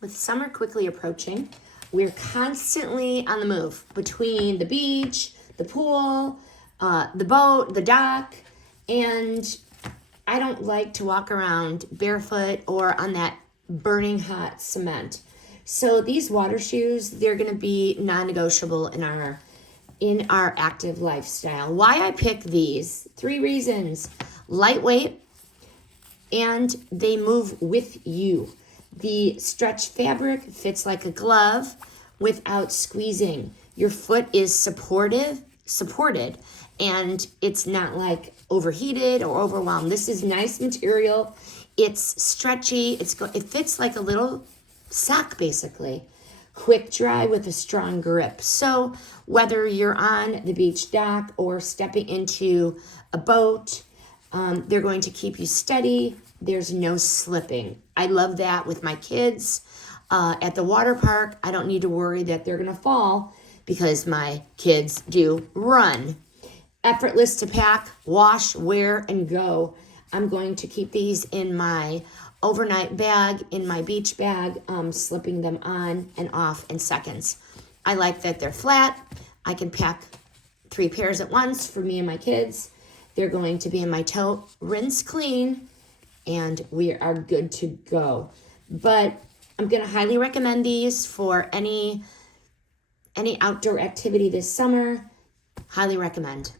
With summer quickly approaching, we're constantly on the move between the beach, the pool, the boat, the dock, and I don't like to walk around barefoot or on that burning hot cement. So these water shoes, they're going to be non-negotiable in our active lifestyle. Why I pick these? 3 reasons. Lightweight, and they move with you. The stretch fabric fits like a glove without squeezing. Your foot is supported, and it's not like overheated or overwhelmed. This is nice material. It's stretchy. It fits like a little sock, basically. Quick dry with a strong grip. So whether you're on the beach dock or stepping into a boat, they're going to keep you steady. There's no slipping. I love that with my kids. At the water park, I don't need to worry that they're going to fall because my kids do run. Effortless to pack, wash, wear, and go. I'm going to keep these in my overnight bag, in my beach bag, slipping them on and off in seconds. I like that they're flat. I can pack 3 pairs at once for me and my kids. They're going to be in my tote, rinse clean, and we are good to go. But I'm going to highly recommend these for any outdoor activity this summer. Highly recommend.